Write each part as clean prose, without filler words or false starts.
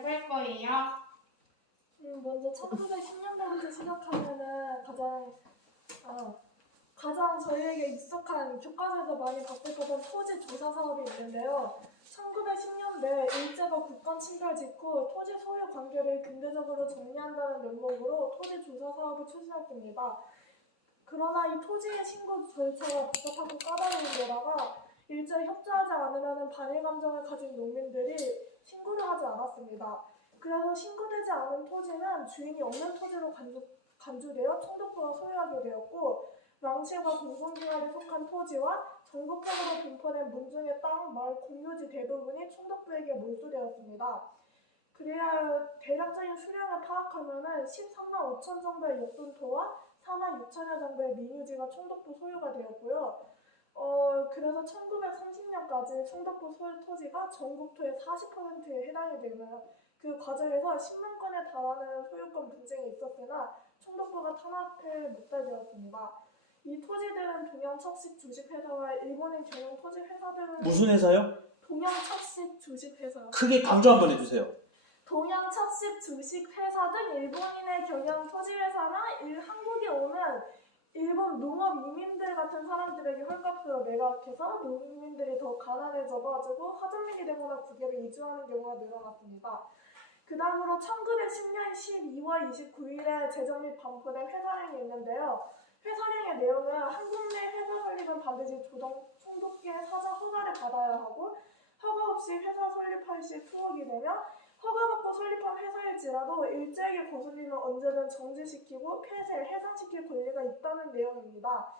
뺄 거예요. 먼저 1910년대부터 시작하면은 가장 저희에게 익숙한 교과서에서 많이 봤었던 토지 조사 사업이 있는데요. 1910년대 일제가 국권 침탈 직후 토지 소유 관계를 근대적으로 정리한다는 명목으로 토지 조사 사업을 추진했습니다. 그러나 이 토지의 신고 절차가 복잡하고 까다로운 데다가 일제에 협조하지 않으면 반일 감정을 가진 농민들이 신고를 하지 않았습니다. 그래서 신고되지 않은 토지는 주인이 없는 토지로 간주되어 총독부가 소유하게 되었고, 왕실과 공공기관에 속한 토지와 전국적으로 분포된 문중의 땅, 마을 공유지 대부분이 총독부에게 몰수되었습니다. 그래야 대략적인 수량을 파악하면 13만 5천 정도의 역분토와 4만 6천여 정도의 민유지가 총독부 소유가 되었고요. 그래서 1930년까지 총독부 소유 토지가 전국토의 40%에 해당이 되는 그 과정에서 10만 건에 달하는 소유권 분쟁이 있었으나 총독부가 탄압에 묵살되었습니다. 이 토지들은 동양척식 주식회사와 일본인 경영 토지회사 등 무슨 회사요? 동양척식 주식회사 크게 강조 한번 해주세요. 동양척식 주식회사 등 일본인의 경영 토지회사나 한국에 오는 일본 농업 이민들 같은 사람들에게 헐값으로 매각해서 농민들이 더 가난해져가지고 화전민이 되거나 국외로 이주하는 경우가 늘어났습니다. 그 다음으로 1910년 12월 29일에 제정 및 반포된 회사령이 있는데요. 회사령의 내용은 한국 내 회사 설립은 반드시 총독부의 사전 허가를 받아야 하고, 허가 없이 회사 설립할 시 투옥이 되며, 허가받고 설립한 회사일지라도 일제에게 거슬리면 언제든 정지시키고 폐쇄, 해산시킬 권리가 있다는 내용입니다.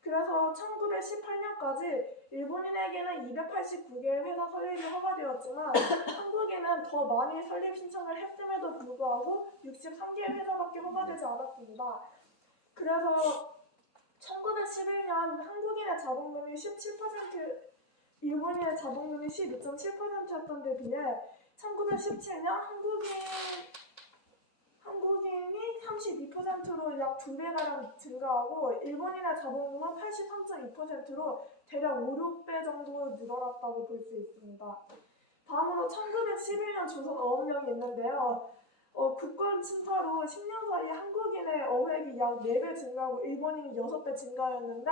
그래서 1918년까지 일본인에게는 289개의 회사 설립이 허가되었지만 한국에는 더 많이 설립 신청을 했음에도 불구하고 63개의 회사밖에 허가되지 않았습니다. 그래서 1911년 한국인의 자본금이 17%, 일본인의 자본금이 12.7%였던 데 비해 1917년 한국인이 32%로 약 2배가량 증가하고 일본인의 자본금은 83.2%로 대략 5, 6배 정도 늘어났다고 볼 수 있습니다. 다음으로 1911년 조선 어업령이 있는데요. 국권 침탈 후 10년 사이 한국인의 어획이 약 4배 증가하고 일본인이 6배 증가했는데,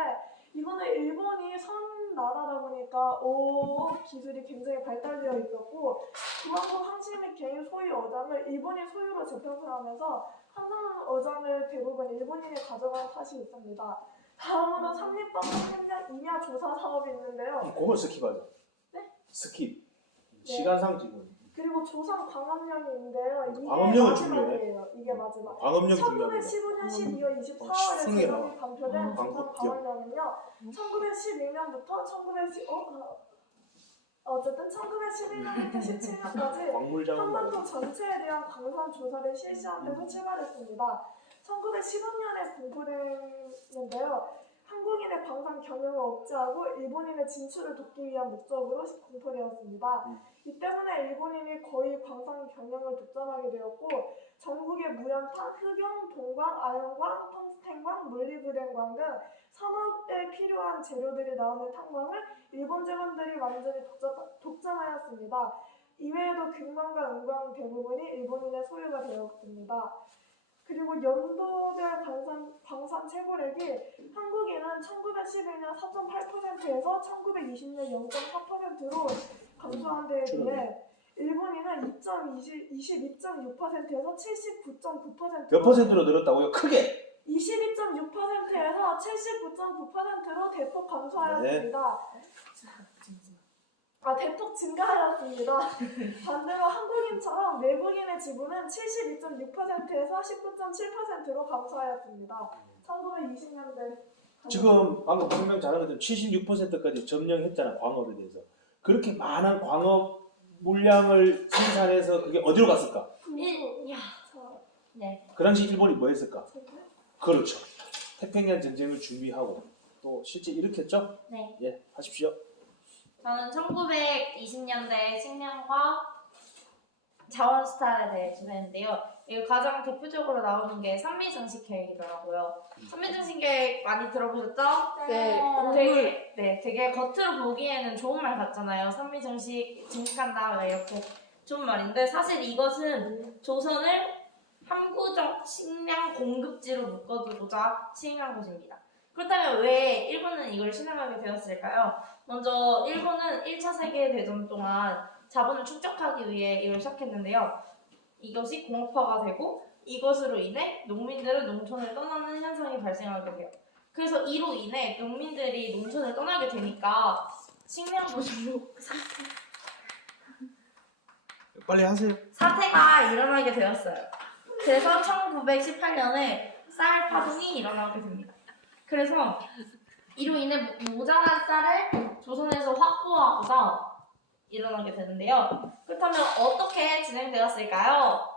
이거는 일본이 선 나라다 보니까 어업 기술이 굉장히 발달되어 있었고, 중앙국 항시 및 개인 소유 어장을 일본인 소유로 재편성하면서 한성 어장을 대부분 일본인이 가져간 탓이 있습니다. 다음으로 삼립법 행정 임야 조사 사업이 있는데요. 그걸 스킵하자. 네? 스킵. 네. 시간상 지금. 그리고 조선 광업령이 있는데요. 이게 광업령은 마지막이에요. 이게 마지막. 광업령 중요합니다. 1915년 12월 24일에 추승해라. 제정이 발표된 조선 광업령. 광업령은요. 1911년부터 1911년부터 17년까지 광물자원 한반도 전체에 대한 광산 조사를 실시하면서 출발했습니다. 1915년에 공포됐는데요. 한국인의 광산 경영을 억제하고 일본인의 진출을 돕기 위한 목적으로 공포되었습니다. 이 때문에 일본인이 거의 광산 경영을 독점하게 되었고, 전국의 무연탄, 흑용, 동광, 아연광, 텅스텐광, 물리부den광 등 산업에 필요한 재료들이 나오는 탄광을 일본 재건들이 완전히 독점하였습니다. 이외에도 금광과 은광 대부분이 일본인의 소유가 되었습니다. 그리고 연도별 광산 채굴액이 한국에는 1911년 4.8%에서 1920년 0.4%로 감소한 데에 비해 일본인은 22.6%에서 79.9%. 몇 퍼센트로 늘었다고요? 크게. 22.6%에서 79.9%로 대폭 감소하였습니다. 대폭 증가하였습니다. 반대로 한국인처럼 외국인의 지분은 72.6%에서 19.7%로 감소하였습니다. 1920년대. 지금 방금 설명 잘한 것처럼 76%까지 점령했잖아, 광업에 대해서. 그렇게 많은 광업 물량을 생산해서 그게 어디로 갔을까? 네. 그 당시 일본이 뭐 했을까? 그렇죠. 태평양 전쟁을 준비하고 또 실제 일으켰죠? 네. 예, 하십시오. 저는 1920년대 식량과 자원 수탈에 대해 주제인데요. 이 가장 대표적으로 나오는 게 산미증식 계획이더라고요. 산미증식 계획 많이 들어보셨죠? 네. 되게 겉으로 보기에는 좋은 말 같잖아요. 산미증식 증식한다 이렇게. 좋은 말인데 사실 이것은 조선을 항구적 식량 공급지로 묶어두고자 시행한 것입니다. 그렇다면 왜 일본은 이걸 실행하게 되었을까요? 먼저 일본은 1차 세계대전 동안 자본을 축적하기 위해 이걸 시작했는데요. 이것이 공업화가 되고 이것으로 인해 농민들은 농촌을 떠나는 현상이 발생하게 돼요. 그래서 이로 인해 농민들이 농촌을 떠나게 되니까 식량 부족 빨리 하세요. 사태가 일어나게 되었어요. 그래서 1918년에 쌀 파동이 일어나게 됩니다. 그래서 이로 인해 모자란 쌀을 조선에서 확보하고자 일어나게 되는데요. 그렇다면 어떻게 진행되었을까요?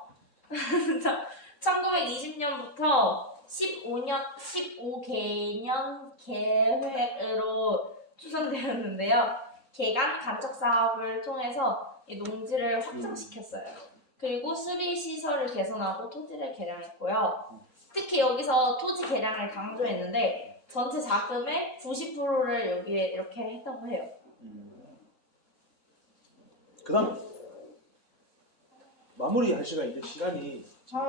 1920년부터 15개년 계획으로 추진되었는데요. 개간 간척 사업을 통해서 이 농지를 확장시켰어요. 그리고 수비 시설을 개선하고 토지를 개량했고요. 특히 여기서 토지 개량을 강조했는데 전체 자금의 90%를 여기에 이렇게 했다고 해요. 그다음 마무리할 시간 이제 시간이 자,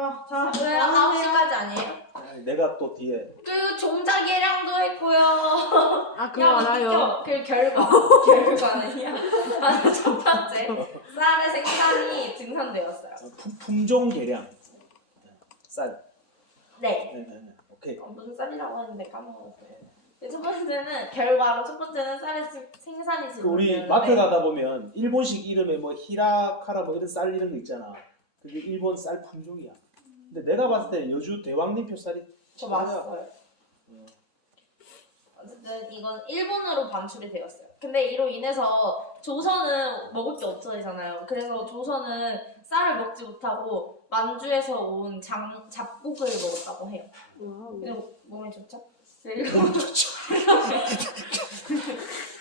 왜요? 9시까지 아니에요? 내가 또 뒤에 그리고 종자 개량도 했고요. 아, 그거 알아요. 그 결과는요. 첫 번째, 쌀의 생산이 증산되었어요. 품종 개량 쌀. 네. 오케이. 무슨 쌀이라고 했는데 까먹었어요. 첫 번째는 결과로 첫 번째는 쌀의 생산이 그 우리 마트 가다 보면 일본식 이름에 뭐 히라카라 뭐 이런 쌀 이런 거 있잖아. 그게 일본 쌀 품종이야. 근데 내가 봤을 때 여주 대왕님표 쌀이 더 맛있어요. 어쨌든 이건 일본으로 반출이 되었어요. 근데 이로 인해서 조선은 먹을 게 없어지잖아요. 그래서 조선은 쌀을 먹지 못하고 만주에서 온 잡곡을 먹었다고 해요. 근데 몸에 좋죠?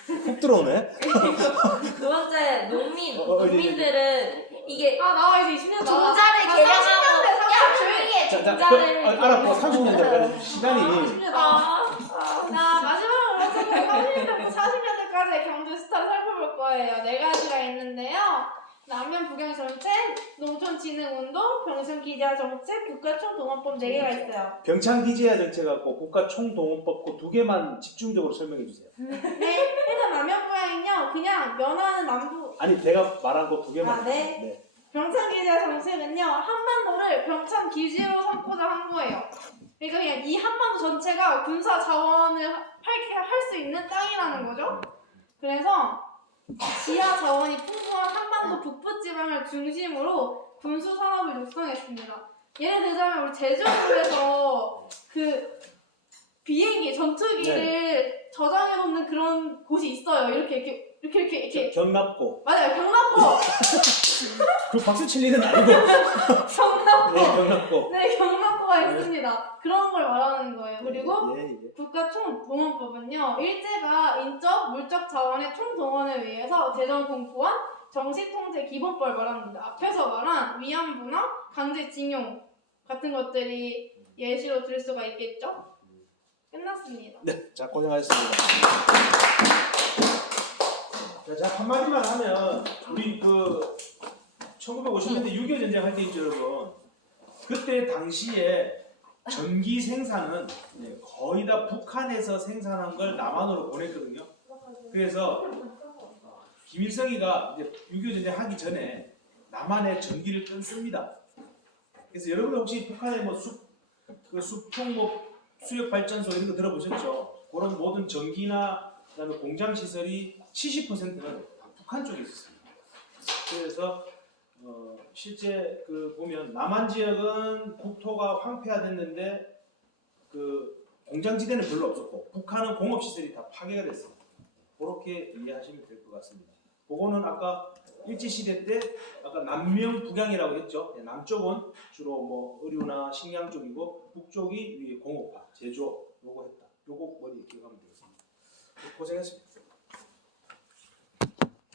훅 들어오네. 두 번째 농민들은 이게 나와 이제 20년 종자를 개량하고 야 조용히 해 종자를 알았고 30년대까지 시간이 자, 마지막으로 1930년대부터 40년대까지의 경제 스타를 살펴볼 거예요. 네 가지가 있는데요. 남면 부경 정책, 농촌진흥운동, 병선기지화 정책, 국가총동원법 4개가 있어요. 병창기지화 정책 갖고 국가총동원법 그 두 개만 집중적으로 설명해 주세요. 네, 일단 남면 부양은요, 그냥 면하는 남부, 아니 내가 말한 거 두 개만. 아, 네. 병창기지화 정책은요, 한반도를 병창기지로 삼고자 한 거예요. 그러니까 그냥 이 한반도 전체가 군사 자원을 할 수 있는 땅이라는 거죠. 그래서 지하 자원이 풍부한 한반도 북부 지방을 중심으로 군수 산업을 육성했습니다. 예를 들자면 우리 제주도에서 그 비행기 전투기를 저장해 놓는 그런 곳이 있어요. 이렇게 경납고. 맞아요. 경납고. 그 박수 칠 일은 아니고. 경납고. 네, 경납고. 네, 경납고가 있습니다. 그런 걸 말하는 거예요. 그리고 예. 국가총동원법은요, 일제가 인적, 물적 자원의 총동원을 위해서 제정 공포한 정시통제 기본법을 말합니다. 앞에서 말한 위안부나 강제징용 같은 것들이 예시로 들 수가 있겠죠? 끝났습니다. 네, 자 고생하셨습니다. 자 한마디만 하면 우리 그 1950년대 6.25 전쟁 할 때 있죠, 여러분. 그때 당시에 전기 생산은 거의 다 북한에서 생산한 걸 남한으로 보냈거든요. 그래서 김일성이가 이제 6.25 전쟁 하기 전에 남한에 전기를 끊습니다. 그래서 여러분 혹시 북한의 뭐 수풍 뭐 수력 발전소 이런 거 들어보셨죠? 그런 모든 전기나 그다음에 공장 시설이 70%는 다 북한 쪽에 있었습니다. 그래서 실제 그 보면 남한 지역은 국토가 황폐화됐는데 그 공장지대는 별로 없었고 북한은 공업시설이 다 파괴가 됐습니다. 그렇게 이해하시면 될 것 같습니다. 그거는 아까 일제시대 때 아까 남명 북양이라고 했죠. 남쪽은 주로 뭐 의류나 식량 쪽이고 북쪽이 위에 공업화, 제조업 요거 했다. 요거 머리 기억하면 되겠습니다. 고생했습니다.